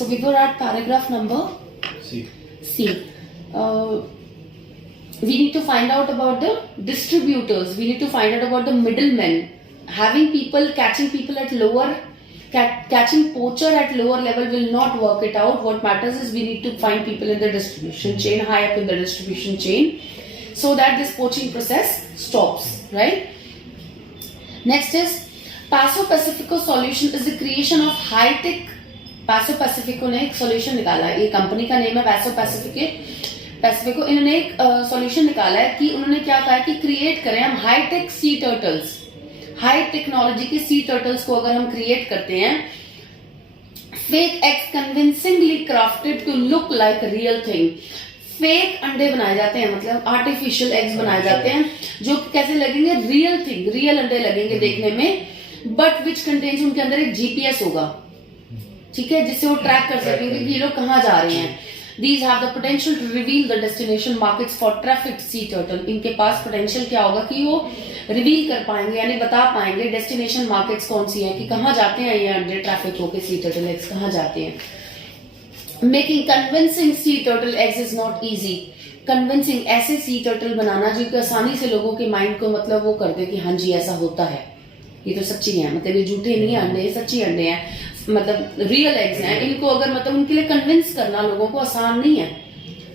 So we were at paragraph number C. We need to find out about the distributors. We need to find out about the middlemen. Having people, catching people at lower, catching poacher at lower level will not work it out. What matters is we need to find people in the distribution chain, high up in the distribution chain, so that this poaching process stops, right? Next is Paso Pacifico solution is the creation of high-tech. Paso Pacifico ने एक solution निकाला है, ये company का name है Paso Pacifico. इन्होंने एक solution निकाला है कि उन्होंने क्या कहा है कि क्रिएट करें हम high tech sea turtles, high technology के सी टर्टल्स को अगर हम क्रिएट करते हैं, fake eggs convincingly crafted to look like real thing. Fake अंडे बनाए जाते हैं, मतलब आर्टिफिशियल एग्स बनाए जाते हैं जो कैसे लगेंगे, रियल थिंग, रियल अंडे लगेंगे देखने में, बट विच कंटेन्स, उनके अंदर एक जीपीएस होगा, ठीक है, जिससे वो ट्रैक कर सकेंगे कि ये लोग कहाँ जा रहे हैं. These have the potential to reveal the destination markets for trafficked sea turtle. इनके पास पोटेंशियल क्या होगा कि वो रिवील कर पाएंगे, यानी बता पाएंगे डेस्टिनेशन मार्केट्स कौन सी हैं, कि कहाँ जाते हैं ये अंडे ट्रैफिक होके सी टर्टल एग्स कहाँ जाते हैं. Making convincing C turtle eggs is not easy. Convincing ऐसे सी टर्टल बनाना जो कि आसानी से लोगों के माइंड को मतलब वो कर दे कि हाँ जी ऐसा होता है, ये तो सच्ची है, मतलब ये झूठे नहीं है अंडे, सच्ची अंडे हैं, मतलब रियल एग्स हैं. इनको अगर मतलब उनके लिए कन्विंस करना लोगों को आसान नहीं है.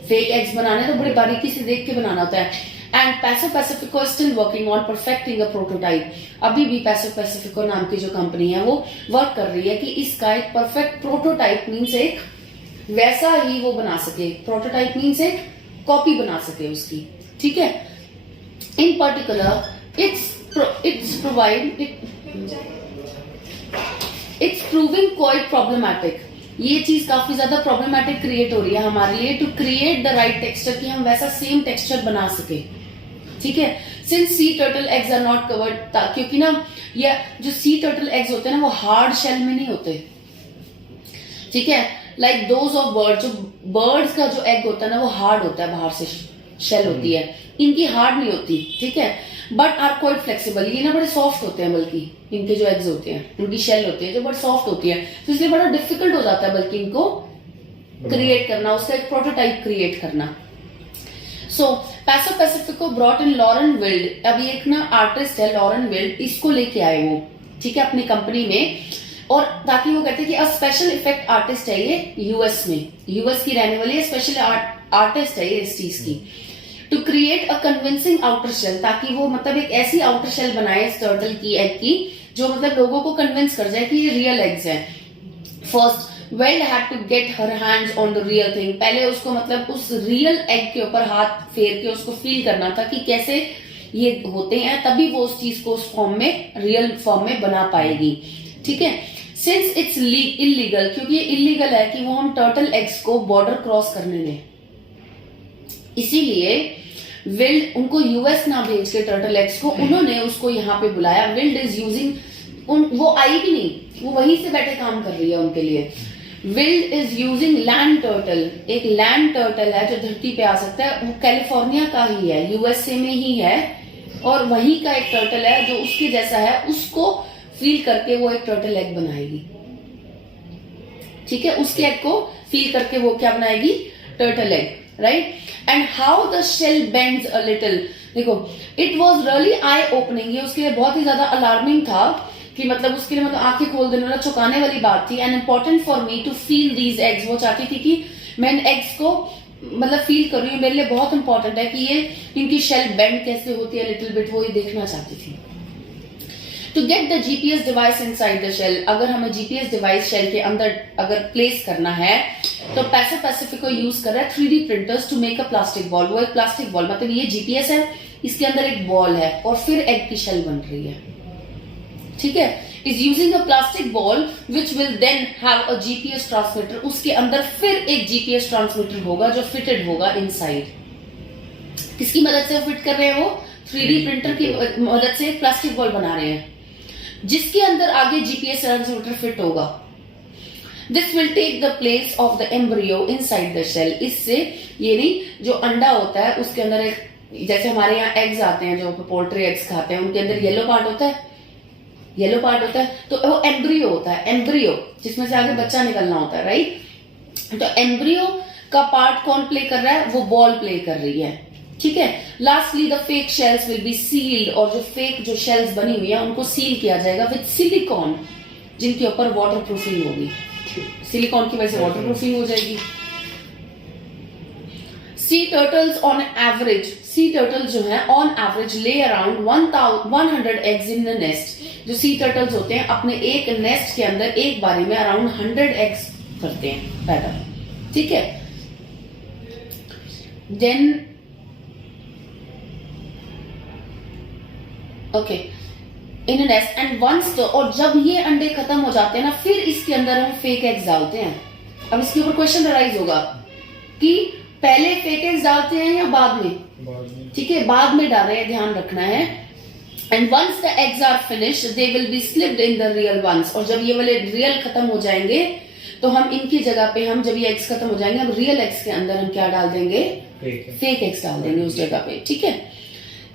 फेक एग्स बनाने तो बड़ी बारीकी से देख के बनाना होता है. And Paso Pacifico is still working on perfecting a prototype. अभी भी पैसो पैसिफिको नाम की जो कंपनी है वो वर्क कर रही है कि इसका एक परफेक्ट प्रोटोटाइप मीन्स एक वैसा ही वो बना सके. प्रोटोटाइप मीन्स एक कॉपी बना सके उसकी, ठीक है. इन particular it's proving quite problematic. ये चीज काफी ज्यादा प्रॉब्लमैटिक क्रिएट हो रही है हमारे लिए to create the right texture, कि हम वैसा सेम टेक्सचर बना सके, ठीक है. Since sea turtle eggs are not covered, क्योंकि ना ये जो सी टर्टल एग्स होते हैं ना वो हार्ड शेल में नहीं होते, ठीक है. लाइक दोज ऑफ बर्ड, जो बर्ड्स का जो एग होता है ना वो हार्ड होता है, बाहर से शेल होती है, इनकी हार्ड नहीं होती, ठीक है. But are quite flexible. ये ना बड़े सॉफ्ट होते हैं, बल्कि इनके जो एग्स होते हैं, इनकी शेल होती है जो बड़ी सॉफ्ट होती है, तो इसलिए बड़ा डिफिकल्ट हो जाता है बल्कि इनको क्रिएट करना, उसका एक प्रोटोटाइप क्रिएट करना. सो Paso पैसिफिको brought in Lauren wild. अभी एक ना आर्टिस्ट है लॉरेन विल्ड, इसको लेके आए वो, ठीक है, अपनी कंपनी में. और ताकि वो कहते हैं कि स्पेशल इफेक्ट आर्टिस्ट है ये, यूएस में, यूएस की रहने वाली है, स्पेशल आर्टिस्ट है ये इस चीज की. To create a convincing outer shell, ताकि वो मतलब एक ऐसी आउटर शेल बनाए इस टर्टल की एग की जो मतलब लोगों को कन्विंस कर जाए कि ये रियल एग्स हैं. First Weld had to get her hands on the real thing. पहले उसको मतलब उस रियल एग के ऊपर हाथ फेर के उसको फील करना था कि कैसे ये होते हैं, तभी वो उस चीज को उस फॉर्म में, रियल फॉर्म में बना पाएगी, ठीक है. सिंस इट्स इलीगल, क्योंकि ये इलीगल है कि वो हम टर्टल एग्स को बॉर्डर क्रॉस करने दें, इसीलिए विल्ड उनको यूएस ना भेज के टर्टल एग्स को उन्होंने उसको यहाँ पे बुलाया. विल्ड इज यूजिंग, वो आई भी नहीं, वो वहीं से बैठे काम कर रही है उनके लिए. Wild is using land turtle. एक लैंड टर्टल है जो धरती पे आ सकता है, वो कैलिफोर्निया का ही है, यूएसए में ही है, और वहीं का एक टर्टल है जो उसके जैसा है, उसको फील करके वो एक टर्टल एग बनाएगी, ठीक है. उसके एग को फील करके वो क्या बनाएगी, turtle egg, right. And how the shell bends a little. देखो, it was really eye opening. ये उसके लिए बहुत ही ज्यादा अलार्मिंग था, कि मतलब उसके लिए मतलब आंखें खोल देने वाला, चौंकाने वाली बात थी. And important for me to feel these eggs. वो चाहती थी कि मैं इन एग्स को मतलब फील कर रही हूँ, मेरे लिए बहुत इंपॉर्टेंट है कि ये इनकी शेल बेंड कैसे होती है लिटिल बिट, वो ये देखना चाहती थी. To get the GPS device inside the shell. अगर हमें जीपीएस डिवाइस शेल के अंदर अगर प्लेस करना है तो पैसो पैसिफिको यूज कर रहा है 3D printers to make a plastic ball. वो एक प्लास्टिक बॉल, मतलब ये जीपीएस है, इसके अंदर एक बॉल है और फिर एग की शेल बन रही है, ठीक है. Is using a plastic ball which will then have a GPS transmitter. उसके अंदर फिर एक जीपीएस ट्रांसमीटर होगा जो फिटेड होगा इनसाइड. किसकी मदद से फिट कर रहे हैं वो, 3D प्रिंटर की मदद से प्लास्टिक बॉल बना रहे हैं जिसके अंदर आगे जीपीएस ट्रांसमीटर फिट होगा. This will take the place of the embryo inside the shell. इससे ये नहीं, जो अंडा होता है उसके अंदर एक, जैसे हमारे यहाँ एग्स आते हैं जो पोल्ट्री एग्स खाते हैं, उनके अंदर येलो पार्ट होता है, येलो पार्ट होता है, तो वो एम्ब्रियो होता है, एम्ब्रियो जिसमें से आगे बच्चा निकलना होता है, राइट. तो एम्ब्रियो का पार्ट कौन प्ले कर रहा है, वो बॉल प्ले कर रही है, ठीक है। Lastly the fake shells will be sealed, और जो फेक जो शेल्स बनी हुई है उनको सील किया जाएगा विद सिलिकॉन, जिनके ऊपर वाटर प्रूफिंग होगी। सिलिकॉन की वजह से वाटर प्रूफिंग हो जाएगी। सी turtles on average, C turtles जो है ऑन एवरेज ले around 100 eggs in the nest. जो सी टर्टल्स होते हैं अपने एक नेस्ट के अंदर एक बारी में अराउंड 100 एग्स करते हैं पैदा, ठीक है। Then okay in nest and once, और जब ये अंडे खत्म हो जाते हैं ना, फिर इसके अंदर हम फेक एग्स डालते हैं। अब इसके ऊपर क्वेश्चन अराइज होगा कि पहले फेक एग्स डालते हैं या बाद में, ठीक है, बाद में डाल रहे हैं, ध्यान रखना है। And once the eggs are finished they will be slipped in the real ones, और जब ये वाले रियल खत्म हो जाएंगे तो हम इनकी जगह पे, हम जब ये एग्स खत्म हो जाएंगे, हम रियल एग्स के अंदर हम क्या डाल देंगे, फेक एग्स डाल देंगे उस जगह पे, ठीक है।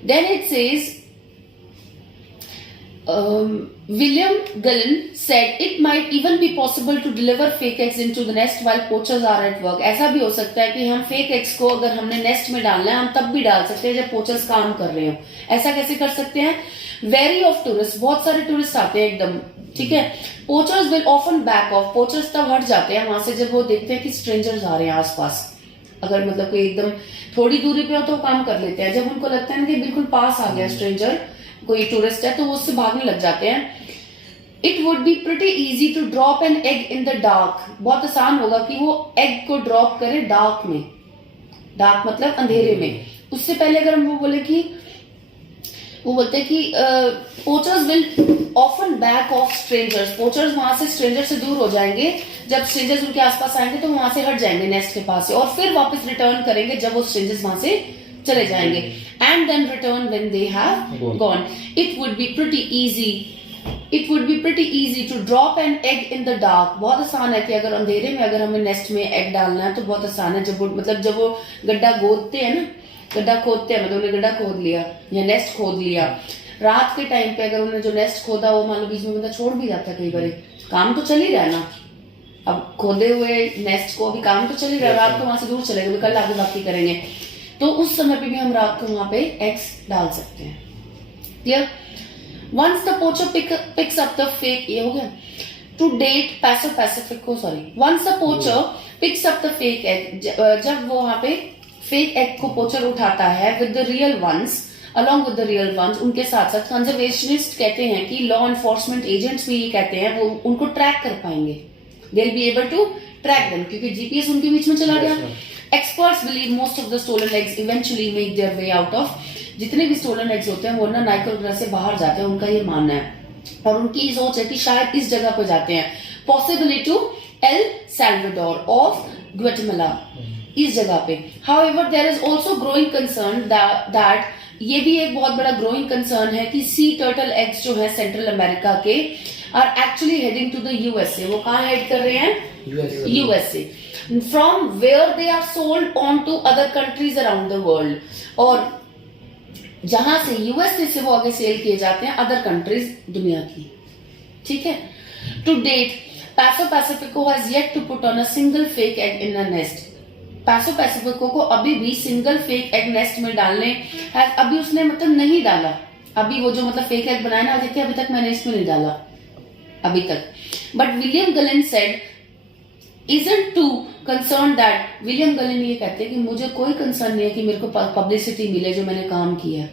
Then it says William Gullen said it might even be possible to deliver fake eggs into the nest while poachers are at work. ऐसा भी हो सकता है कि हम फेक एग्स को अगर हमने नेस्ट में डालना है, हम तब भी डाल सकते हैं जब पोचर्स काम कर रहे हो। ऐसा कैसे कर सकते हैं? वेरी ऑफ टूरिस्ट, बहुत सारे टूरिस्ट आते हैं एकदम, ठीक है। Poachers will often back of, poachers तब हट जाते हैं वहां से जब वो देखते हैं कि स्ट्रेंजर्स आ रहे हैं आसपास। अगर मतलब कोई एकदम थोड़ी दूरी पे हो तो काम कर लेते हैं, जब उनको लगता है कि बिल्कुल पास आ गया स्ट्रेंजर, कोई टूरिस्ट है, तो वो उससे भागने लग जाते हैं। It would be pretty easy to drop an egg in the dark, बहुत आसान होगा कि वो एग को ड्रॉप करे डार्क में, डार्क मतलब अंधेरे में। उससे पहले अगर हम वो बोले कि वो बोलते हैं कि poachers will often back of strangers, poachers वहां से स्ट्रेंजर से दूर हो जाएंगे, जब स्ट्रेंजर्स उनके आसपास आएंगे तो वहां से हट जाएंगे नेस्ट के पास से, और फिर वापस रिटर्न करेंगे जब वो स्ट्रेंजर्स वहां से चले जाएंगे, and then return when they have gone. It would be pretty easy, it would be pretty easy to drop an egg in the dark, बहुत आसान है कि अगर अंधेरे में अगर हमें नेस्ट में एग डालना है तो बहुत आसान है। जब वो मतलब जब वो गड्ढा खोदते हैं ना, गड्ढा खोदते हैं मतलब उन्हें गड्ढा खोद लिया या नेस्ट खोद लिया, रात के टाइम पे अगर उन्हें जो नेस्ट खोदा वो मान लो बीच में बंदा छोड़ भी जाता है, कई बार काम तो चल ही रहा है ना, अब खोदे हुए नेस्ट को अभी काम तो चल ही रहा है, रात को वहां से दूर चले गए, कल आगे बाकी करेंगे, तो उस समय पे भी हम रात को वहां पे एग्स डाल सकते हैं। Clear? Once the poacher picks up the fake, ये हो गया। To date Paso Pacifico, sorry, once the poacher picks up the fake egg, जब वो वहां पे फेक एग को पोचर उठाता है with the real ones, along with the real ones, उनके साथ साथ कंजर्वेशनिस्ट कहते हैं कि लॉ एनफोर्समेंट एजेंट्स भी ये कहते हैं वो उनको ट्रैक कर पाएंगे, they will be able to track them, क्योंकि जीपीएस उनके बीच में चला गया। Experts believe most of the stolen eggs eventually make their way out of, जितने भी stolen eggs होते हैं वो ना नाइकर ग्रह से बाहर जाते हैं, उनका ये मानना है, और उनकी सोच है कि शायद इस जगह पर जाते हैं, possibly to El Salvador of Guatemala, इस जगह पे। However, there is also growing concern that ये भी एक बहुत बड़ा growing concern है कि sea turtle eggs जो है सेंट्रल अमेरिका के are actually heading to the USA, वो कहाँ हेड कर रहे हैं? USA, from where they are sold on to other countries around the world, और जहां से यूएसए से वो आगे सेल किए जाते हैं अदर कंट्रीज दुनिया की, ठीक है। To date Paso Pacifico has yet to put on a single fake egg in a nest, Paso Pacifico को अभी भी सिंगल फेक एग नेस्ट में डालने अभी उसने मतलब नहीं डाला, अभी वो जो मतलब फेक एग बनाया ना देखिए अभी तक मैंने इसमें नहीं डाला अभी तक। बट विलियम गलन said isn't too concerned that, William गलन ये कहते हैं कि मुझे कोई कंसर्न नहीं है कि मेरे को पब्लिसिटी मिले जो मैंने काम किया,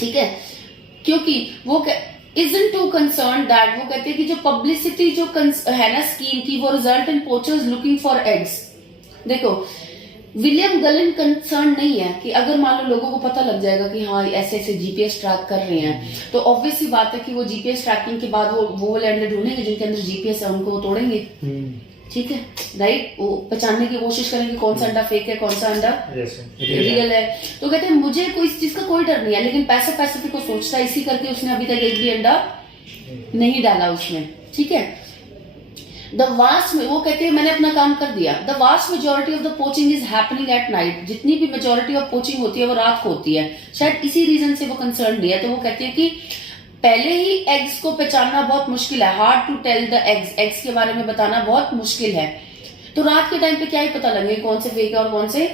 ठीक है, क्योंकि वो isn't too concerned that, वो कहते हैं कि जो पब्लिसिटी जो है ना स्कीम की वो result in poachers looking for eggs. देखो विलियम गलन कंसर्न नहीं है कि अगर मान लो लोगों को पता लग जाएगा कि हाँ ऐसे ऐसे जीपीएस ट्रैक कर रहे हैं, तो ऑब्वियस सी बात है कि वो जीपीएस ट्रैकिंग के बाद वो वाले अंडे ढूंढेंगे जिनके अंदर जीपीएस है, उनको वो तोड़ेंगे, ठीक है, राइट, वो पहचानने की कोशिश करेंगे कौन सा अंडा फेक है कौन सा अंडा रियल है। तो कहते हैं मुझे कोई इस चीज का कोई डर नहीं है, लेकिन पैसा पैसिफिक को सोचता है, इसी करके उसने अभी तक एक भी अंडा नहीं डाला उसमें, ठीक है। द वास्ट में वो कहते हैं मैंने अपना काम कर दिया। The vast majority of the poaching is happening at night, जितनी भी मेजोरिटी ऑफ पोचिंग होती है वो रात को होती है, शायद इसी रीजन से वो कंसर्न नहीं है। तो वो कहते हैं कि पहले ही एग्स को पहचानना बहुत मुश्किल है, hard to tell the eggs, eggs के बारे में बताना बहुत मुश्किल है, तो रात के टाइम पे क्या ही पता लगे कौन से फेक है और कौन से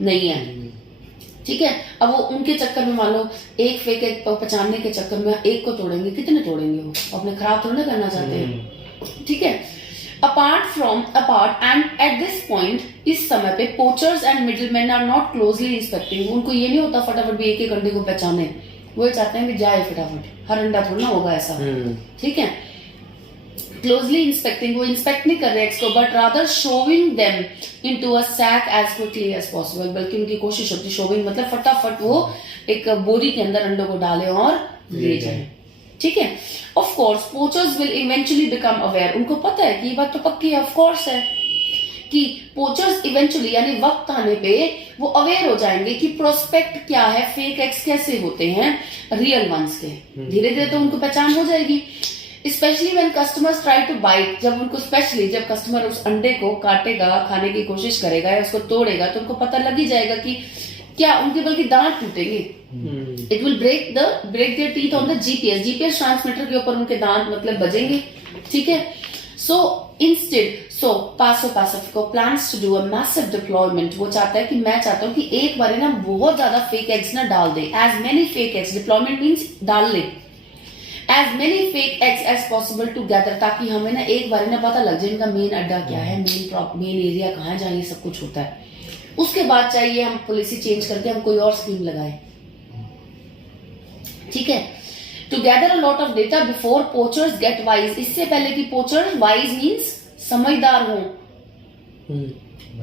नहीं है, ठीक है। अब वो उनके चक्कर में मान लो एक फेक एग पहचानने के चक्कर में एक को तोड़ेंगे, कितने तोड़ेंगे, वो अपने खराब थोड़ा ना करना चाहते हैं, ठीक है। Apart and at this point, इस समय पे poachers and middleman are not closely inspecting, उनको ये नहीं होता फटाफट भी एक अंडे को पहचाने, वो चाहते हैं कि जाए फटाफट, हर अंडा थोड़ा ना होगा ऐसा, ठीक है। क्लोजली इंस्पेक्टिंग, वो इंस्पेक्ट नहीं कर रहे एग्स को, but rather shoving them into a sack as quickly as possible, बल्कि उनकी कोशिश होती है शोविंग मतलब फटाफट वो एक बोरी के अंदर अंडों को डाले और ले जाए, ठीक है। Of course poachers will eventually become aware, उनको पता है कि ये बात तो पक्की है, ऑफ कोर्स है कि पोचर्स इवेंचुअली यानी वक्त आने पे वो अवेयर हो जाएंगे कि प्रोस्पेक्ट क्या है, फेक एग्स कैसे होते हैं रियल वंस के, धीरे धीरे तो उनको पहचान हो जाएगी। Specially when customers try to bite, जब उनको स्पेशली जब कस्टमर उस अंडे को काटेगा, खाने की कोशिश करेगा या उसको तोड़ेगा, तो उनको पता लग ही जाएगा कि क्या उनके बल्कि दांत टूटेंगे, it will break their teeth on the GPS transmitter के ऊपर उनके दांत मतलब बजेंगे, ठीक है। So Paso Pacifico plans to do a massive deployment, वो चाहता है कि मैं चाहता हूँ कि एक बार ना बहुत ज्यादा फेक एग्स ना डाल दे, as many fake eggs, deployment means डाल ले, as many fake eggs as possible to gather, ताकि हमें ना एक बार ना पता लग जाए इनका मेन अड्डा क्या है, मेन एरिया कहाँ है जहाँ ये सब कुछ होता है। उसके बाद चाहिए हम पॉलिसी चेंज करके हम कोई और स्कीम लगाए, ठीक है। To gather a lot of data before poachers get wise, इससे पहले कि पोचर वाइज मीन्स समझदार हो,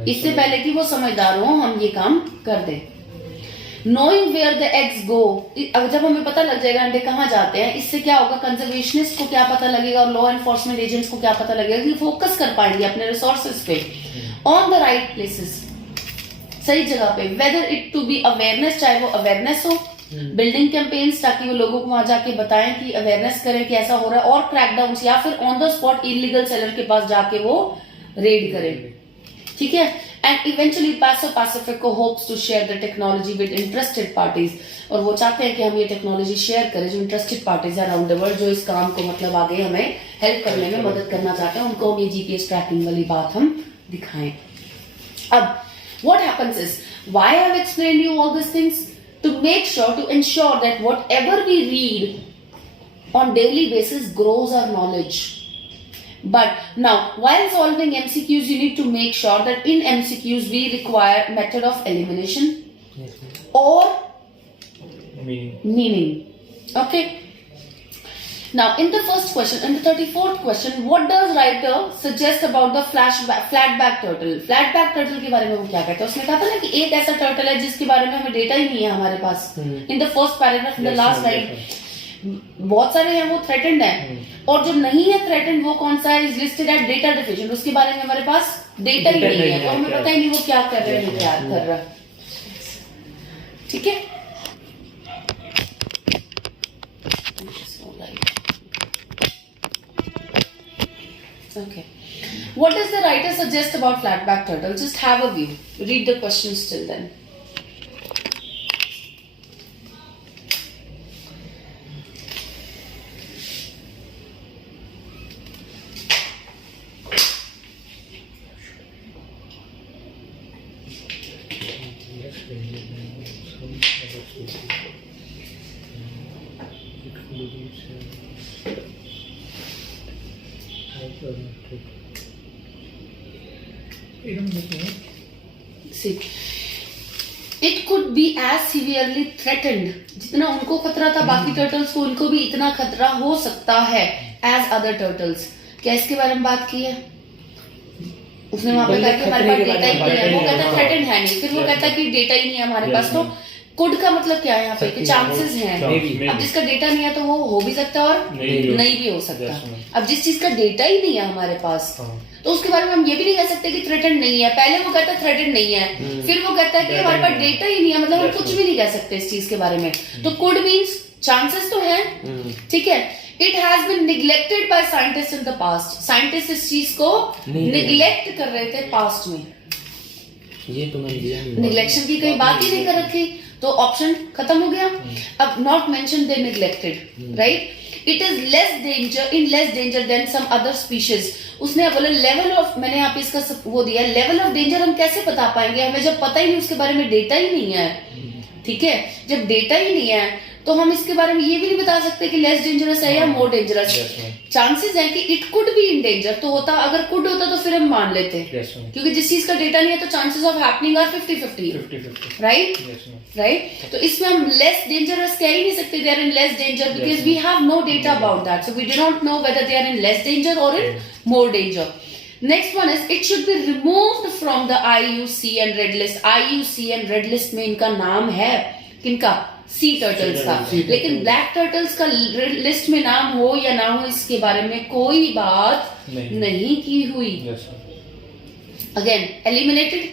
इससे पहले कि वो समझदार हो हम ये काम कर दे। नोइंग वेयर द एग्स गो, अब जब हमें पता लग जाएगा अंडे कहाँ जाते हैं, इससे क्या होगा, कंजर्वेशनिस्ट को क्या पता लगेगा और लॉ एनफोर्समेंट एजेंट्स को क्या पता लगेगा कि फोकस कर पाएंगे अपने रिसोर्सेज पे ऑन द राइट प्लेसेस, सही जगह पे, whether it to be awareness, चाहे वो अवेयरनेस हो, बिल्डिंग कैंपेन्स ताकि वो लोगों को वहां जाके बताएं कि अवेयरनेस करें कि ऐसा हो रहा है, और क्रैकडाउन, या फिर on the spot illegal seller के पास जाके वो रेड करें, ठीक है। And eventually Paso Pacifico hopes to share the technology with interested parties, और वो चाहते हैं कि हम ये टेक्नोलॉजी शेयर करें जो इंटरेस्टेड पार्टीज है अराउंड द वर्ल्ड, जो इस काम को मतलब आगे हमें हेल्प करने में मदद करना चाहते हैं, उनको हम ये जीपीएस ट्रैकिंग वाली बात हम दिखाएं। अब what happens is, why I have explained you all these things, to make sure, to ensure that whatever we read on daily basis grows our knowledge. But now, while solving MCQs, you need to make sure that in MCQs we require method of elimination or meaning. Okay. Now, in the first question, in the 34th question, what does writer suggest about the flatback turtle? Flatback turtle के बारे में वो क्या कहता है? उसने कहा था ना कि एक ऐसा टर्टल है जिसके बारे में हमें डेटा ही नहीं है हमारे पास. In the first paragraph, in the last line, बहुत सारे हैं वो थ्रेटेंड है, और जो नहीं है थ्रेटेंड वो कौन सा है, is listed at data diffusion, उसके बारे में हमारे पास डेटा ही नहीं है, तो हमें पता ही नहीं वो क्या कर रहे हैं, क्या कर रहा है. ठीक है. Okay. What does the writer suggest about flatback turtle? Just have a view. Read the questions till then. See, it could be as severely threatened. जितना उनको खतरा था बाकी टर्टल्स को, उनको भी इतना खतरा हो सकता है as other turtles. क्या इसके बारे में बात की है? उसने वहां पे कहा कि हमारे पास डेटा ही नहीं है. वो कहता थ्रेटेंड है नहीं, फिर वो कहता कि डेटा ही नहीं है हमारे पास. तो कुड का मतलब क्या है यहाँ पे कि चांसेस हैं. अब जिसका डेटा नहीं है तो वो हो भी सकता है और नहीं भी हो सकता. अब जिस चीज का डेटा ही नहीं है हमारे पास तो उसके बारे में हम ये भी नहीं कह सकते कि थ्रेटेंड नहीं है. पहले वो कहता है थ्रेटेंड नहीं है, फिर वो कहता है कि हमारे पास डेटा ही नहीं है, मतलब हम कुछ भी नहीं कह सकते इस चीज के बारे में. तो कुड मीन्स चांसेस तो है. ठीक है. It has been neglected by scientist in the past. Scientist इस चीज को निग्लेक्ट कर रहे थे पास्ट में. ये तो मैंने दिया नहीं. निग्लेक्शन की कोई बात ही नहीं कर रखी, तो ऑप्शन खत्म हो गया. अब not mention they neglected, right. It is less danger than some other species. उसने बोला लेवल ऑफ, मैंने यहाँ पे इसका वो दिया, लेवल ऑफ डेंजर हम कैसे बता पाएंगे, हमें जब पता ही नहीं, उसके बारे में डेटा ही नहीं है, ठीक है, जब डेटा ही नहीं है तो हम इसके बारे में ये भी नहीं बता सकते कि लेस डेंजरस है या मोर डेंजरस। चांसेस है कि it could be in danger, तो होता, अगर कुड होता तो फिर हम मान लेते, क्योंकि जिस चीज का डेटा नहीं है तो chances of happening are 50-50, right. तो इसमें हम लेस डेंजरस कह ही नहीं सकते, they are in less danger, because we have no data about that, so we do not know whether they are in less danger और in more danger. Next one is it should be removed from the IUC and red list. IUC and red list में इनका नाम है किनका, सी turtles का, लेकिन black turtles का list में नाम हो या ना हो इसके बारे में कोई बात नहीं की हुई। अगेन एलिमिनेटेड,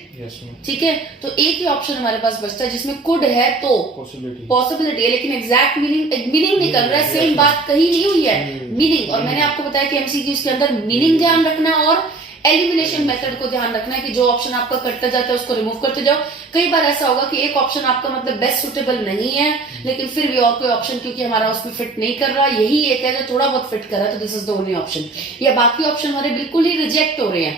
ठीक है। तो एक ही ऑप्शन हमारे पास बचता है जिसमें कुड है तो पॉसिबिलिटी है, लेकिन एग्जैक्ट मीनिंग नहीं कर रहा है, सेम बात कही नहीं हुई है, मीनिंग। और मैंने आपको बताया कि MCQs के अंदर मीनिंग ध्यान रखना और एलिमिनेशन मेथड को ध्यान रखना है कि जो ऑप्शन आपका कटता जाता है उसको रिमूव करते जाओ। कई बार ऐसा होगा कि एक ऑप्शन आपका मतलब बेस्ट सुटेबल नहीं है, लेकिन फिर भी और कोई ऑप्शन क्योंकि हमारा उसमें फिट नहीं कर रहा, यही एक है जो थोड़ा बहुत फिट कर रहा है, तो this is the only option. या बाकी ऑप्शन हमारे बिल्कुल ही रिजेक्ट हो रहे हैं,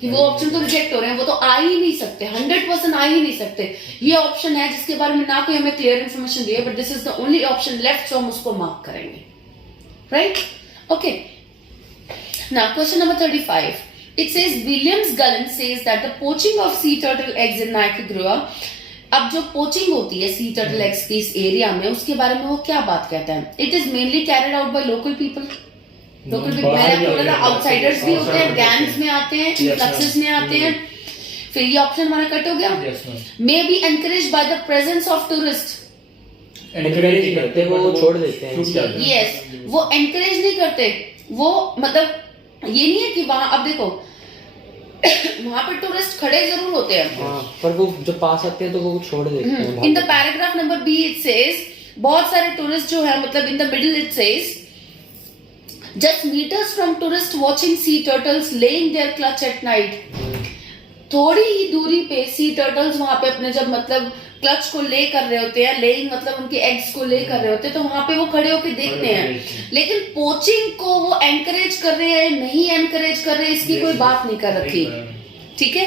कि वो ऑप्शन तो रिजेक्ट हो रहे हैं, वो तो आ ही नहीं सकते, 100% आ ही नहीं सकते। ये ऑप्शन है जिसके बारे में ना कोई हमें क्लियर इन्फॉर्मेशन दी है, but this is the only option left, so हम उसको मार्क करेंगे, राइट। Okay, now question number 35. It says Williams-Gullen says that the poaching of sea turtle eggs in Nicaragua, अब जो पोचिंग होती है सी टर्टल एग्स की इस एरिया में, उसके बारे में वो क्या बात कहता है, it is mainly carried out by local people. Local people, मैंने बोला था आउटसाइडर्स भी होते हैं, गैंग्स में आते हैं, इन्फ्लक्सेस में आते हैं। फिर ये ऑप्शन हमारा कट हो गया। May be encourage by the presence of tourist, encourage करते वो छोड़ देते हैं। यस, वो एनकरेज नहीं करते, वो मतलब ये नहीं है कि वहां, अब देखो वहां पे टूरिस्ट खड़े जरूर होते हैं, पर वो जो पास आते हैं तो वो छोड़ देते हैं। In the paragraph number B it says, बहुत सारे टूरिस्ट जो है, मतलब in the middle it says just meters from tourist watching sea turtles laying their clutch at night. थोड़ी ही दूरी पे सी टर्टल्स वहां पे अपने जब मतलब क्लच को ले कर रहे होते हैं, लेइंग मतलब उनके एग्स को ले कर रहे होते हैं, तो वहां पे वो खड़े होके देखते हैं। लेकिन पोचिंग को वो एनकरेज कर रहे हैं नहीं एनकरेज कर रहे, इसकी कोई बात नहीं कर रखी, ठीक है,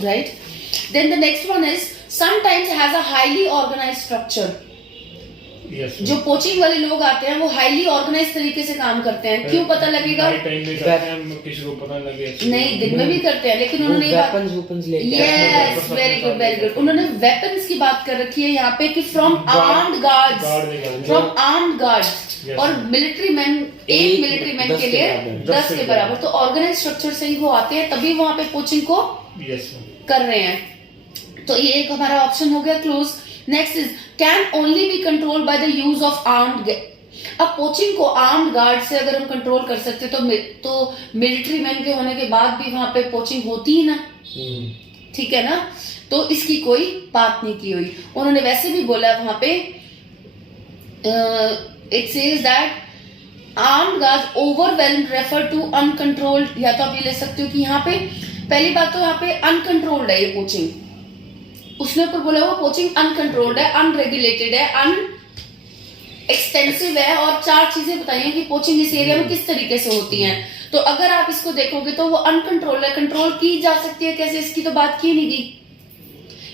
right. Then the next one is sometimes has a highly organised structure. जो पोचिंग वाले लोग आते हैं वो हाईली ऑर्गेनाइज तरीके से काम करते हैं। क्यों पता लगेगा, किसी को पता लगे नहीं, दिन में भी करते हैं, लेकिन उन्होंने yes, very good very good, उन्होंने वेपन्स की बात कर रखी है यहाँ पे कि from armed guards, from armed guards, और मिलिट्री मैन, एक मिलिट्री मैन के लिए 10 के बराबर। तो ऑर्गेनाइज स्ट्रक्चर से ही वो आते हैं, तभी वहां पे पोचिंग को कर रहे हैं। तो ये एक हमारा ऑप्शन हो गया close. Next is can only be control by the use of armed. अब पोचिंग को आर्म्ड गार्ड से अगर हम कंट्रोल कर सकते तो मिलिट्री मैन के होने के बाद भी वहां पे पोचिंग होती ही ना, ठीक है ना। तो इसकी कोई बात नहीं की हुई। उन्होंने वैसे भी बोला वहां पे, it says that armed guard overwhelm refer to uncontrolled. या तो आप ये ले सकते हो कि यहाँ पे पहली बात तो यहाँ पे अनकंट्रोल्ड है ये पोचिंग, उसने ऊपर बोला हुआ पोचिंग अनकंट्रोल्ड है, अनरेगुलेटेड है, अन एक्सटेंसिव है, और 4 चीजें बताई हैं कि पोचिंग इस एरिया में किस तरीके से होती हैं। तो अगर आप इसको देखोगे तो वो अनकंट्रोल्ड है। कंट्रोल की जा सकती है कैसे, इसकी तो बात की नहीं गई।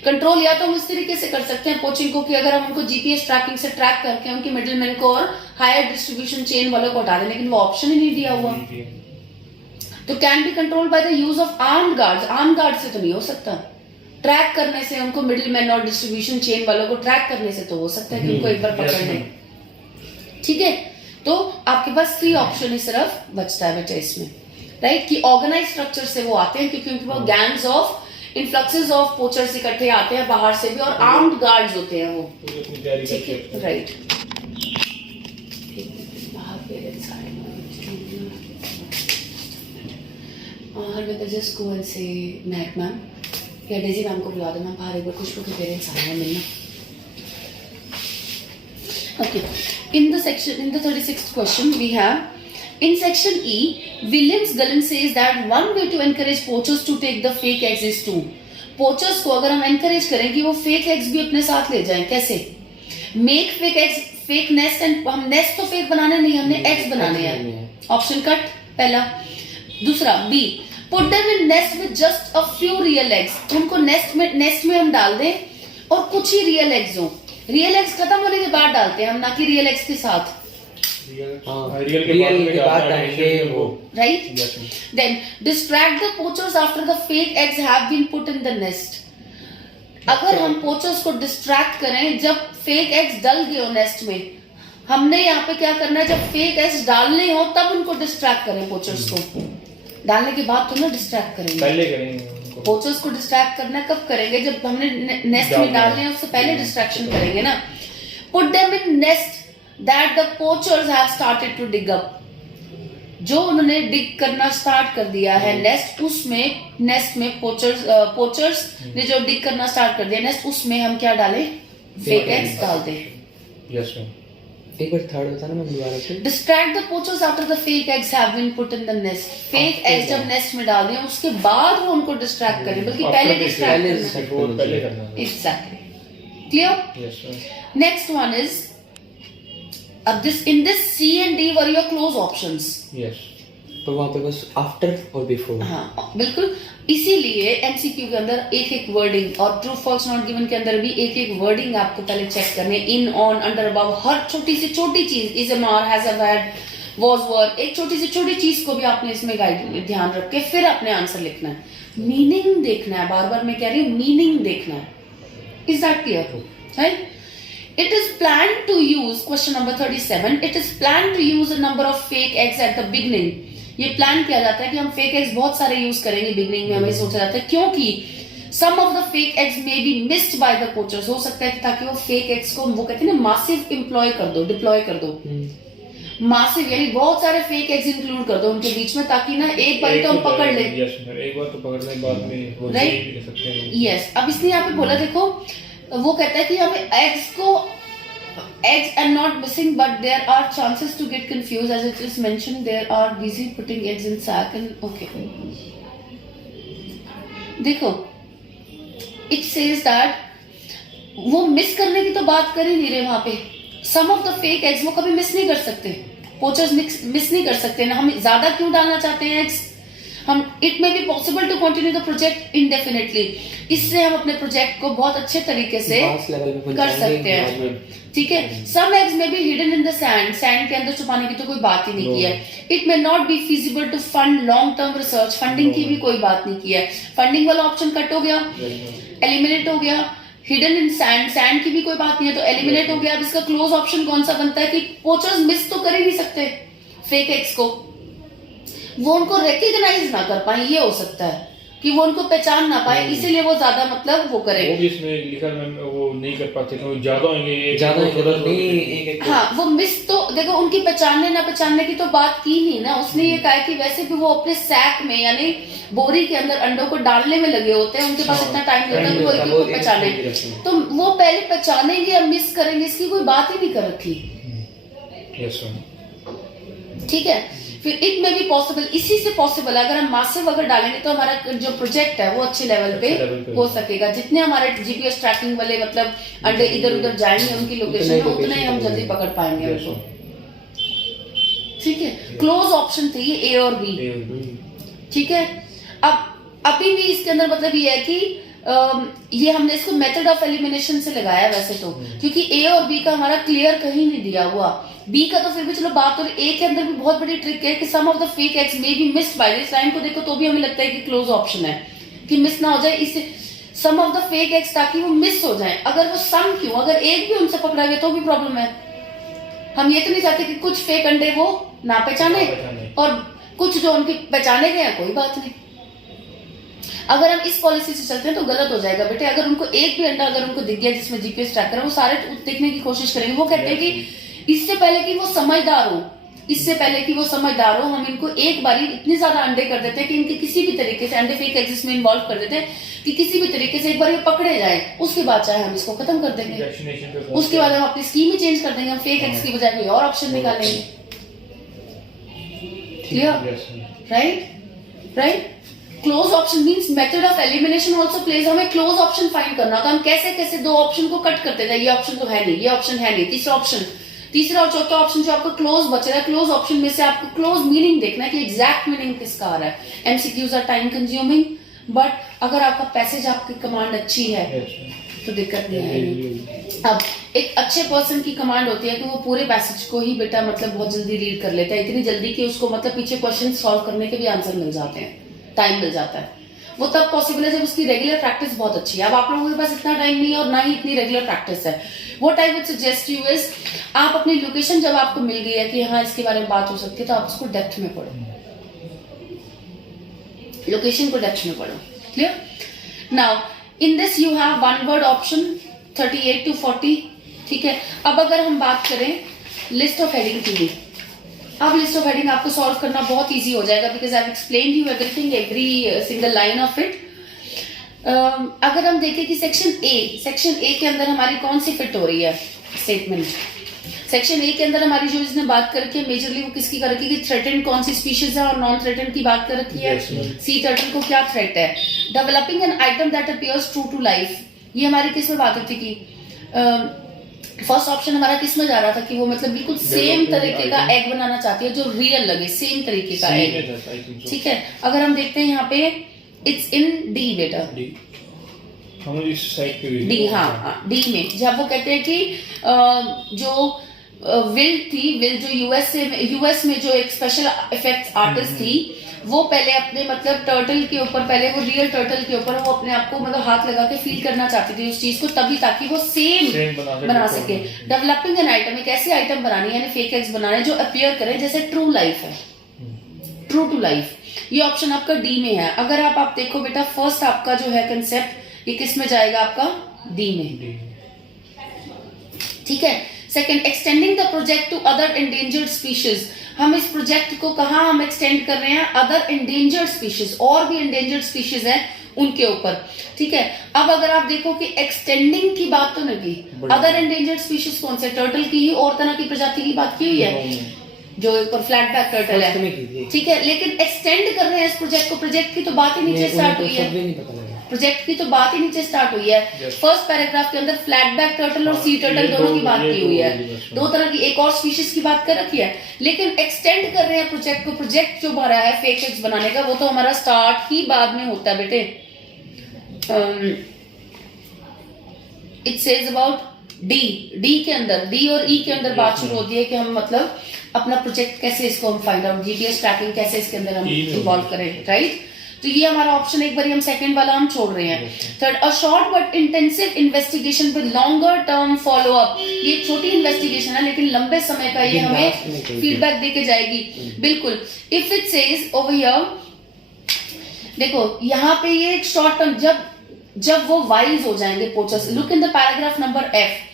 कंट्रोल या तो हम इस तरीके से कर सकते हैं पोचिंग को कि अगर हम उनको जीपीएस ट्रैकिंग से ट्रैक करके उनके मिडिलमैन को और हायर डिस्ट्रीब्यूशन चेन वालों को हटा दें, लेकिन वो ऑप्शन ही नहीं दिया हुआ। तो can be controlled by the use of armed guards. Armed guard से तो नहीं हो सकता, ट्रैक करने से, उनको मिडिलमैन और डिस्ट्रीब्यूशन चेन वालों को ट्रैक करने से तो हो सकता है कि उनको एक बार पकड़ लें, ठीक है। तो आपके पास 3 ऑप्शन ही सिर्फ बचता है बेटा इसमें, राइट, कि ऑर्गेनाइज स्ट्रक्चर से वो आते हैं क्योंकि उनके पास गैंग्स ऑफ इन्फ्लक्सेस ऑफ पोचर्स इकट्ठे आते हैं बाहर से भी, और आर्म्ड गार्ड्स होते हैं वो, ठीक है, राइट। और जस्ट गो एंड से महक मैम या डेजी मैम को बुला दो, मैम बाहर एक बार खुशबू के पेरेंट्स आए हैं मिलना। Okay, in the 36th question we have, in section E, Williams-Gullen says that one way to encourage poachers to take the fake eggs is to, poachers को अगर हम encourage करें कि वो fake eggs भी अपने साथ ले जाएं, कैसे? Make fake eggs, fake nest, and हम नेस्ट तो फेक बनाने नहीं, हमने एग्स बनाने हैं। ऑप्शन कट पहला। दूसरा B, put them in nest with just a few real eggs, उनको नेस्ट में हम डाल दें और कुछ ही रियल एग्स हो। रियल एग्स खत्म होने के बाद डालते हैं हम, ना कि रियल एग्स के साथ, रियल के बाद डालेंगे वो, right. Then distract the poachers after the fake eggs have been put in the nest. अगर हम पोचर्स को डिस्ट्रैक्ट करें जब फेक एग्स डल गए हो नेस्ट में, हमने यहाँ पे क्या करना है, जब फेक एग्स डालने हो तब उनको डिस्ट्रैक्ट करें। पोचर्स को डालने के बाद तो ना डिस्ट्रैक्ट करेंगे, पहले करेंगे उनको। पोचर्स को डिस्ट्रैक्ट करना कब करेंगे, जब हमने नेस्ट में डालने हैं उससे पहले डिस्ट्रैक्शन करेंगे ना। Put them in nest that the poachers have started to dig up, जो उन्होंने डिग करना स्टार्ट कर दिया है नेस्ट, उसमें नेस्ट में पोचर्स ने जो डिग करना स्टार्ट कर दिया नेस्ट, उसमें हम क्या डालें, फेक एग्स डाल दें। Yes ma'am. एक बार थर्ड बताना मैं दोबारा से। Distract the poachers after the fake eggs have been put in the nest, fake eggs जब नेस्ट में डाल दें उसके बाद वो उनको डिस्ट्रैक्ट करें, बल्कि पहले पहले करना है। Exactly, clear. Yes ma'am. Next one is, अब this in this C and D were your close options. Yes. तो वहाँ पे बस आफ्टर और बिफोर। हाँ बिल्कुल, इसीलिए एमसीक्यू के अंदर एक एक वर्डिंग और ट्रू फॉल्स नॉट गिवन के अंदर भी एक एक वर्डिंग आपको पहले चेक करने, इन, ऑन, अंडर, अबव, हर छोटी से छोटी चीज, is am are, has a had, was were, एक छोटी से छोटी चीज को भी आपने इसमें गाइड ध्यान रख के फिर अपने आंसर लिखना है। मीनिंग देखना है, बार बार मैं कह रही हूँ मीनिंग देखना है। Is that clear, right? It is planned to use, question number 37, it is planned to use a number of fake eggs at the beginning. ये प्लान किया जाता है कि हम फेक एग्स बहुत सारे यूज करेंगे बिगनिंग में, हमें सोचा जाता है क्योंकि some of the fake eggs may be missed by the poachers, हो सकता है कि ताकि वो फेक एग्स को, वो कहते हैं ना, मासिव एम्प्लॉय कर दो, डिप्लॉय कर दो, मासिव यानी बहुत सारे फेक एग्स इंक्लूड कर दो उनके बीच में, ताकि ना एक बार तो हम पकड़ ले। यस मैम, एक बार तो पकड़ ले, बाद में वो राइट, ले सकते हैं। यस। अब इसने यहाँ पे बोला, देखो वो कहता है कि हमें एग्स को, eggs are not missing but there are chances to get confused as it is mentioned there are busy putting eggs in sack and okay, देखो it says that वो मिस करने की तो बात कर ही नहीं रहे वहां पे। some of the fake eggs वो कभी मिस नहीं कर सकते, पोचर्स मिस नहीं कर सकते ना। हम ज्यादा क्यों डालना चाहते हैं एग्स, हम it may be possible to continue the project indefinitely, इससे हम अपने प्रोजेक्ट को बहुत अच्छे तरीके से कर सकते हैं, ठीक है। सम एग्स में be hidden in the sand, sand के अंदर छुपाने की तो कोई बात ही नहीं की है। It may not be feasible to fund long term research, funding की भी कोई बात नहीं की है। फंडिंग वाला ऑप्शन कट हो गया, एलिमिनेट हो गया। हिडन इन सैंड, सैंड की भी कोई बात नहीं है तो एलिमिनेट हो गया। अब इसका क्लोज ऑप्शन कौन सा बनता है कि पोचर्स मिस तो कर ही नहीं सकते फेक एग्स को, वो उनको रिकॉग्नाइज ना कर पाए, ये हो सकता है कि वो उनको पहचान ना पाए, इसीलिए वो ज्यादा मतलब वो करे। वो भी इसमें लिखा मैम, वो नहीं कर पाते क्योंकि ज्यादा होंगे, ज्यादा नहीं। हाँ, वो मिस तो देखो उनकी पहचानने ना पहचानने की तो बात की नहीं ना, उसने ये कहा कि वैसे भी वो अपने सैक में यानी बोरी के अंदर अंडों को डालने में लगे होते हैं, उनके पास इतना टाइम नहीं होता कि वो एक को पहचाने, तो वो पहले पहचानेंगे या मिस करेंगे इसकी कोई बात ही नहीं कर रखी। यस मैम, ठीक है। फिर इट में भी पॉसिबल, इसी से पॉसिबल अगर हम मासिव अगर डालेंगे तो हमारा जो प्रोजेक्ट है वो अच्छे लेवल पे हो सकेगा। जितने हमारे जीपीएस ट्रैकिंग वाले मतलब अंडे इधर उधर जाएंगे उनकी लोकेशन में, उतना ही हम जल्दी पकड़ पाएंगे उनको, ठीक है। क्लोज ऑप्शन थे ये ए और बी, ठीक है। अब अभी भी इसके अंदर मतलब ये है कि ये हमने इसको मेथड ऑफ एलिमिनेशन से लगाया वैसे तो, क्योंकि ए और बी का हमारा क्लियर कहीं नहीं दिया हुआ। बी का तो फिर भी चलो बात, और ए के अंदर भी बहुत बड़ी ट्रिक है कि some of the fake eggs may be missed by, इस लाइन को देखो तो भी हमें लगता है कि क्लोज ऑप्शन है कि मिस ना हो जाए, इससे सम ऑफ द फेक एग्स ताकि वो मिस हो जाए। अगर वो सम क्यों, अगर एक भी उनसे पकड़ा गया तो भी प्रॉब्लम है। हम ये तो नहीं चाहते कि कुछ फेक अंडे वो ना पहचाने और कुछ जो उनके पहचाने गए हैं कोई बात नहीं। अगर हम इस पॉलिसी से चलते हैं तो गलत हो जाएगा बेटे। अगर उनको एक भी अंडा अगर उनको दिख गया जिसमें जीपीएस ट्रैकर है, वो सारे देखने की कोशिश करेंगे। वो कहते हैं कि इससे पहले कि वो समझदार हो, इससे पहले कि वो समझदार हो, हम इनको एक बारी इतने ज्यादा अंडे कर देते हैं कि इनके किसी भी तरीके से अंडे फेक एग्स में इन्वॉल्व कर देते हैं कि किसी भी तरीके से एक बार ये पकड़े जाए, उसके बाद चाहे हम इसको खत्म कर देंगे, उसके बाद हम अपनी स्कीम ही चेंज कर देंगे, हम फेक एग्स की बजाय कोई और ऑप्शन निकालेंगे। Clear? Right, right. Close option means method of elimination also plays, हमें क्लोज ऑप्शन फाइंड करना, तो हम कैसे कैसे दो ऑप्शन को कट करते थे, ये ऑप्शन तो है नहीं, ये ऑप्शन है नहीं, तीसरा और चौथा ऑप्शन जो आपको क्लोज बचेगा, क्लोज ऑप्शन में से आपको क्लोज मीनिंग देखना है कि एग्जैक्ट मीनिंग किसका आ रहा है। MCQs are time consuming, but अगर आपका पैसेज, आपकी कमांड अच्छी है तो दिक्कत नहीं आएगी। अब एक अच्छे पर्सन की कमांड होती है कि वो पूरे पैसेज को ही बेटा मतलब बहुत जल्दी रीड कर लेता है, इतनी जल्दी कि उसको मतलब पीछे क्वेश्चन सॉल्व करने के भी आंसर मिल जाते हैं, टाइम मिल जाता है। वो तब पॉसिबल है जब उसकी रेगुलर प्रैक्टिस बहुत अच्छी है। अब आप लोगों के पास इतना टाइम नहीं है और ना ही इतनी रेगुलर प्रैक्टिस है। What I would suggest you is, आप अपनी लोकेशन जब आपको मिल गई है कि हाँ इसके बारे में बात हो सकती है, तो आप उसको डेप्थ में पढ़ो, लोकेशन को डेप्थ में पढ़ो। Clear? Now in this you have one word option 38 to 40, ठीक है। अब अगर हम बात करें लिस्ट ऑफ हेडिंग की भी, अब लिस्ट ऑफ हेडिंग आपको सॉल्व करना बहुत इजी हो जाएगा, because I have explained you everything, every single line of it. अगर हम देखें कि सेक्शन ए के अंदर हमारी कौन सी फिट हो रही है स्टेटमेंट, सेक्शन ए के अंदर हमारी जो इसने बात कर रखी है मेजरली वो किसकी कर रखी है कि थ्रेटेंड कौन सी स्पीशीज है और नॉन थ्रेटेंड की बात कर रखी है। सी टर्टल को क्या थ्रेट है, developing an item that appears true to life, ये हमारी किस में बात होती की, फर्स्ट ऑप्शन हमारा किस में जा रहा था कि वो मतलब बिल्कुल सेम तरीके का एग बनाना चाहती है जो रियल लगे, सेम तरीके का एग, ठीक है। अगर हम देखते हैं यहाँ पे इट्स इन डी बेटा, हम इस साइड पे डी, हाँ डी में जब वो कहते हैं कि जो विल जो यूएस में जो एक स्पेशल इफेक्ट्स आर्टिस्ट थी, वो पहले अपने मतलब टर्टल के ऊपर, पहले वो रियल टर्टल के ऊपर वो अपने आप को मतलब हाथ लगा के फील करना चाहती थी उस चीज को, तभी ताकि वो सेम बना सके। डेवलपिंग एन आइटम, एक ऐसी आइटम बनानी है यानी फेक एग्स बनाने जो अपीयर करे जैसे ट्रू लाइफ है, ट्रू टू लाइफ, ये ऑप्शन आपका डी में है। अगर आप देखो बेटा फर्स्ट आपका जो है कंसेप्ट ये किस में जाएगा आपका डी में, ठीक है। Second, extending the project to other endangered species, हम इस प्रोजेक्ट को कहाँ हम एक्सटेंड कर रहे हैं, अदर एंडेंजर्ड स्पीशीज, और भी एंडेंजर्ड स्पीशीज है उनके ऊपर, ठीक है। अब अगर आप देखो कि एक्सटेंडिंग की बात तो नहीं की, अदर एंडेंजर्ड स्पीशीज कौन से, टर्टल की ही और तरह की प्रजाति की बात की हुई है जो ऊपर फ्लैट बैक टर्टल है, ठीक है। लेकिन एक्सटेंड कर रहे हैं इस प्रोजेक्ट को, प्रोजेक्ट की तो बात ही नीचे स्टार्ट हुई है, प्रोजेक्ट की तो बात ही नीचे स्टार्ट हुई है। फर्स्ट पैराग्राफ के अंदर फ्लैट बैक टर्टल और सी टर्टल दोनों की बात की हुई है, दो तरह की एक और स्पीशीज की बात कर रखी है, लेकिन एक्सटेंड कर रहे हैं प्रोजेक्ट को। प्रोजेक्ट जो भरा है फेक एग्स बनाने का वो तो हमारा स्टार्ट ही बाद में होता है बेटे। इट सेज अबाउट डी के अंदर, डी और ई के अंदर बात शुरू होती है कि हम मतलब अपना प्रोजेक्ट कैसे इसको हम फाइंड आउट, जीपीएस ट्रैकिंग कैसे इसके अंदर हम इन्वॉल्व करें, राइट। तो ये हमारा ऑप्शन एक बार हम सेकंड वाला हम छोड़ रहे हैं। Third, a short but intensive investigation with longer term follow up, ये छोटी इन्वेस्टिगेशन है लेकिन लंबे समय का ये हमें फीडबैक देके जाएगी, बिल्कुल। If it says over here, देखो यहाँ पे ये एक शॉर्ट टर्म, जब वो वाइज हो जाएंगे poachers, look in the paragraph number F,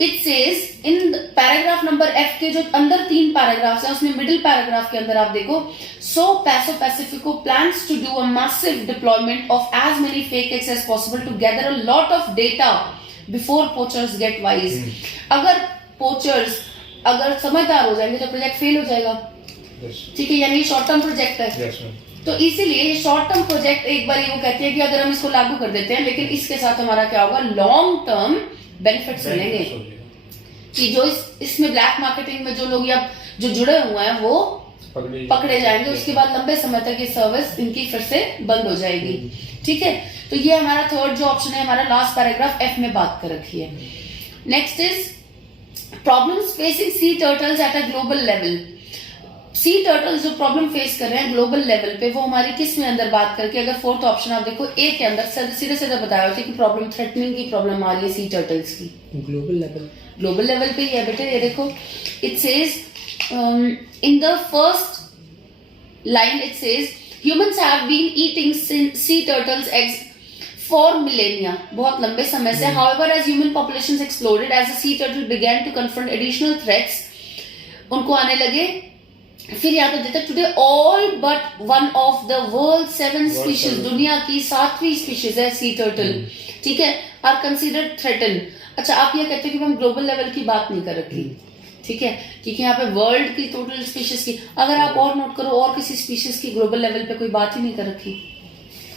it says in paragraph number F के जो अंदर 3 पैराग्राफ्स हैं उसमें मिडिल पैराग्राफ के अंदर आप देखो, so Paso Pacifico plans to do a massive deployment of as many fake eggs as possible to gather a lot of data before poachers get wise. अगर पोचर्स अगर समझदार हो जाएंगे तो प्रोजेक्ट फेल हो जाएगा, ठीक है, यानी ये शॉर्ट टर्म प्रोजेक्ट है। तो इसीलिए ये शॉर्ट टर्म प्रोजेक्ट एक बार वो कहती है कि अगर हम इसको लागू कर देते हैं, लेकिन इसके साथ हमारा क्या होगा, लॉन्ग टर्म बेनिफिट्स मिलेंगे कि जो इसमें ब्लैक मार्केटिंग में जो लोग या जो जुड़े हुए हैं वो पकड़े जाएंगे, उसके बाद लंबे समय तक ये सर्विस इनकी फिर से बंद हो जाएगी, ठीक है। तो ये हमारा थर्ड जो ऑप्शन है हमारा लास्ट पैराग्राफ एफ में बात कर रखी है। Next is problems facing C turtles at a global level. C turtles जो प्रॉब्लम फेस कर रहे हैं ग्लोबल लेवल पे, वो हमारी किस में अंदर बात करके, अगर फोर्थ ऑप्शन आप देखो ए के अंदर सीधे सीधे बताया होता है कि प्रॉब्लम थ्रेटनिंग की प्रॉब्लम आ रही है सी टर्टल्स की, ग्लोबल लेवल पे ही है बेटे। ये देखो it says in the first line it says humans have been eating sea turtles eggs for millennia, बहुत लंबे समय से। However as human populations exploded, as the sea turtle began to confront additional threats, उनको आने लगे। फिर यहाँ पे देता है today all but one of the world 7 species, दुनिया की 7वीं स्पीशीज है सी टर्टल, ठीक है, आर कंसिडर्ड थ्रेटन। अच्छा, आप ये कहते हैं कि हम ग्लोबल लेवल की बात नहीं कर रखी, ठीक है, क्योंकि यहाँ पे वर्ल्ड की टोटल स्पीशीज की, अगर आप और नोट करो और किसी स्पीशीज की ग्लोबल लेवल पे कोई बात ही नहीं कर रखी,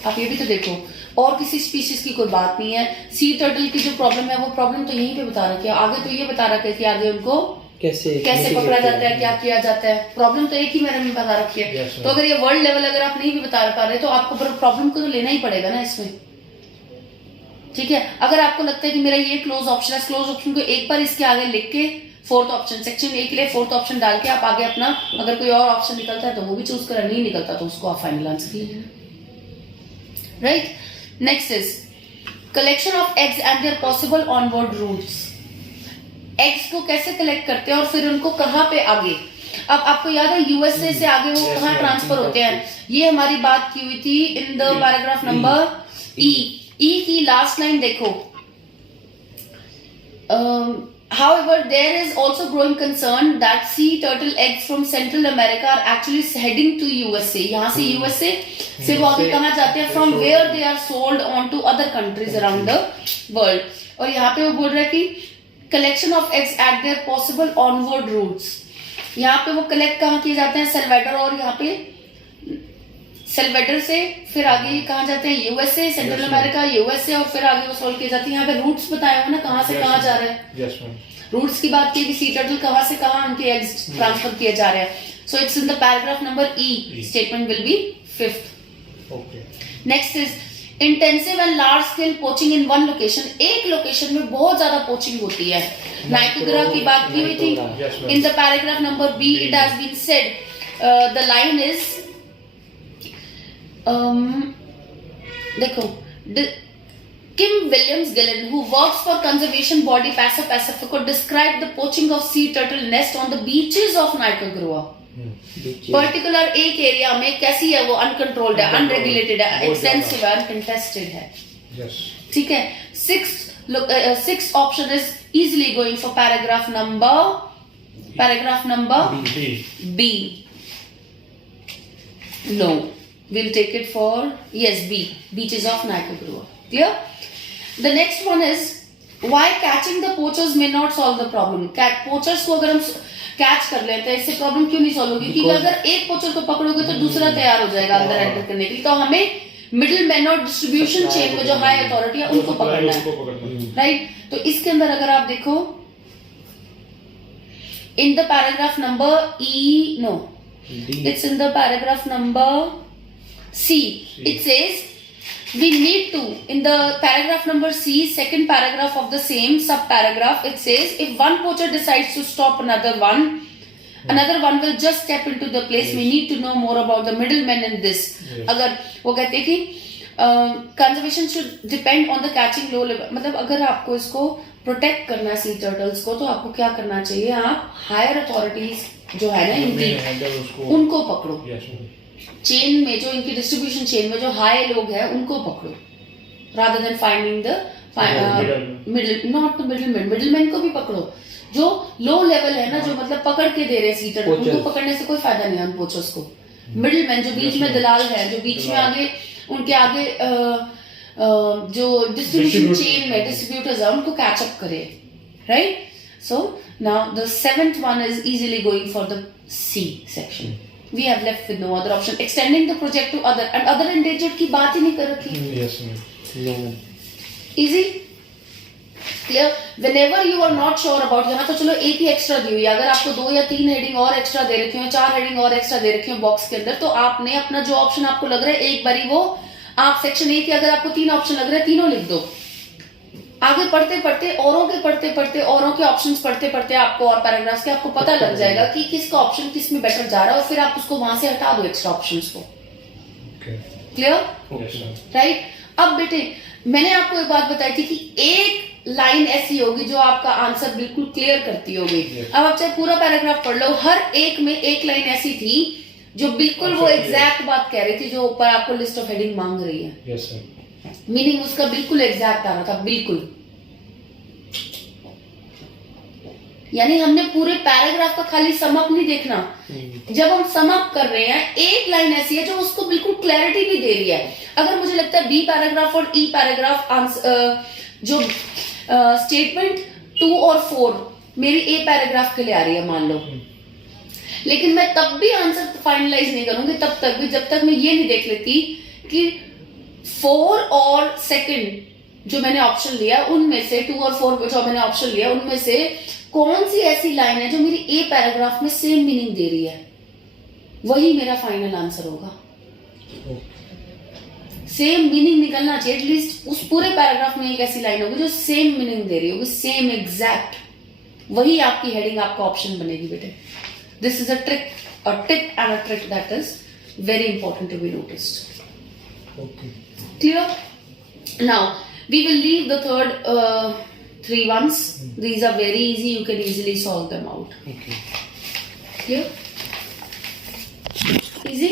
आप ये भी तो देखो, और किसी स्पीशीज की कोई बात नहीं है। सी टर्टल की जो प्रॉब्लम है वो प्रॉब्लम तो यहीं पे बता रखी है, आगे तो ये बता रखा है कि आगे उनको कैसे पकड़ा जाता है, क्या किया जाता है। प्रॉब्लम तो एक ही मैंने बता रखी है। Yes, तो अगर ये वर्ल्ड लेवल अगर आप नहीं भी बता पा रहे तो आपको प्रॉब्लम को तो लेना ही पड़ेगा ना इसमें, ठीक है। अगर आपको लगता है कि मेरा ये क्लोज ऑप्शन है, क्लोज ऑप्शन को एक बार इसके आगे लिख के फोर्थ ऑप्शन, सेक्शन ए के लिए फोर्थ ऑप्शन डाल के आप आगे अपना, अगर कोई और ऑप्शन निकलता है तो वो भी चूज करें, नहीं निकलता तो उसको आप फाइनल आंसर ले लेना, right. Next is collection of eggs and their possible onward routes. Eggs को कैसे कलेक्ट करते हैं और फिर उनको कहाँ पे आगे, अब आपको याद है यूएसए से आगे वो Yes, कहाँ yes, ट्रांसफर yes, होते हैं, ये हमारी बात की हुई थी इन द पैराग्राफ नंबर ई की लास्ट लाइन देखो। However, there is also growing concern that sea turtle eggs from Central America are actually heading to USA. यहाँ से USA फिर वो आगे कहाँ जाते हैं, from where they are sold on to other countries around the world. और यहाँ पे वो बोल रहा है कि collection of eggs at their possible onward routes. यहाँ पे वो कलेक्ट कहाँ किए जाते हैं, सेल्वेडर, और यहाँ पे सेल्वेडर से फिर आगे कहाँ जाते हैं, यूएसए, सेंट्रल अमेरिका, यूएसए, और फिर आगे वो सोल्व किए जाते हैं। यहाँ पे रूट्स बताए हो ना, कहाँ से कहाँ जा रहे हैं। Yes ma'am. रूट्स की बात की कि सी टर्टल कहाँ से कहाँ उनके एग्स ट्रांसफर किए जा रहे हैं। So it's in the paragraph number E, statement will be fifth. Okay. Next is intensive and large scale poaching in one location. एक लोकेशन में बहुत ज्यादा पोचिंग होती है। नाइकोगरा की बात की हुई थी। In the paragraph number B it has been said, the line is, देखो, Kim Williams Gillen, who works for conservation body Pacifico, described the poaching of sea turtle nest on the beaches of Nicaragua. Particular एक area में कैसी है वो, uncontrolled है, unregulated है, extensive है, uncontested है, यस, ठीक है। Six option is easily going for paragraph number B. No, we'll take it for, yes, B, beaches of Nicaragua. Clear? The next one is why catching the poachers may not solve the problem. Poachers को अगर हम catch कर लेते हैं, इससे problem क्यों नहीं solve होगी, क्योंकि अगर एक पोचर को पकड़ोगे तो दूसरा तैयार हो जाएगा अंदर एंटर करने के लिए। तो हमें मिडिल मैन और डिस्ट्रीब्यूशन चेन में जो हाई अथॉरिटी है उनको पकड़ना है, राइट। तो इसके अंदर अगर आप देखो in the paragraph number E, no, it's in the paragraph number C. It says we need to, in the paragraph number C, second paragraph of the same subparagraph, it says if one poacher decides to stop another one will just step into the place. We need to know more about the middlemen in this. अगर वो कहते हैं कि conservation should depend on the catching low level, मतलब अगर आपको इसको protect करना है सी टर्टल्स को, तो आपको क्या करना चाहिए, आप हायर अथॉरिटीज जो है ना इनकी, उनको पकड़ो। चेन में जो इनकी डिस्ट्रीब्यूशन चेन में जो हाई लोग हैं उनको पकड़ो, rather than finding the middle, not the middleman को भी पकड़ो। जो लो लेवल है ना, जो मतलब पकड़ के दे रहे हैं सीटर, उनको पकड़ने से कोई फायदा नहीं है उन पोचर्स को। मिडिलमैन जो बीच में दलाल है, जो बीच में आगे उनके आगे जो डिस्ट्रीब्यूशन चेन में डिस्ट्रीब्यूटर्स है उनको कैचअप करे, right. So now the seventh one is easily going for the C section. We have left with no other option. Extending the project to other and other endangered की बात ही नहीं कर रखी। Yes, ma'am. Easy, clear. Whenever you are not sure about, यहाँ तो चलो एक ही extra दी हुई है, अगर आपको 2 या 3 हेडिंग और एक्स्ट्रा दे रखी हो, 4 हेडिंग और एक्स्ट्रा दे रखी हो बॉक्स के अंदर, तो आपने अपना जो ऑप्शन आपको लग रहा है एक बारी वो आप सेक्शन ए के अगर आपको 3 ऑप्शन लग रहे हैं तीनों लिख दो। आगे पढ़ते पढ़ते औरों के ऑप्शंस पढ़ते पढ़ते आपको और पैराग्राफ्स के आपको पता लग जाएगा कि किसका ऑप्शन किस में बेटर जा रहा है, और फिर आप उसको वहां से हटा दो एक्स्ट्रा ऑप्शंस को। Clear, right. अब बेटे मैंने आपको एक बात बताई थी कि एक लाइन ऐसी होगी जो आपका आंसर बिल्कुल क्लियर करती होगी। अब आप चाहे पूरा पैराग्राफ पढ़ लो, हर एक में एक लाइन ऐसी थी जो बिल्कुल वो एग्जैक्ट बात कह रही थी जो ऊपर आपको लिस्ट ऑफ हेडिंग मांग रही है। Yes sir. मीनिंग उसका बिल्कुल एग्जैक्ट आ रहा था, बिल्कुल। यानी हमने पूरे पैराग्राफ का खाली समअप नहीं देखना, जब हम समअप कर रहे हैं एक लाइन ऐसी है जो उसको बिल्कुल क्लैरिटी भी दे रही है। अगर मुझे लगता है बी पैराग्राफ और ई पैराग्राफ जो स्टेटमेंट 2 और 4 मेरी ए पैराग्राफ के लिए आ रही है मान लो, लेकिन मैं तब भी आंसर फाइनलाइज नहीं करूंगी तब तक भी जब तक मैं ये नहीं देख लेती कि 4 और सेकंड जो मैंने ऑप्शन लिया उनमें से 2 और 4 जो मैंने ऑप्शन लिया उनमें से कौन सी ऐसी लाइन है जो मेरी ए पैराग्राफ में सेम मीनिंग दे रही है, वही मेरा फाइनल आंसर होगा। सेम मीनिंग निकलना चाहिए, एटलीस्ट उस पूरे पैराग्राफ में एक ऐसी लाइन होगी जो सेम मीनिंग दे रही होगी, सेम एग्जैक्ट, वही आपकी हेडिंग, आपका ऑप्शन बनेगी बेटे। This is a trick, a tip and a trick that is very important to be noticed. Okay. Clear? Now we will leave the third 3 ones. These are very easy, you can easily solve them out. Okay. Clear? Easy?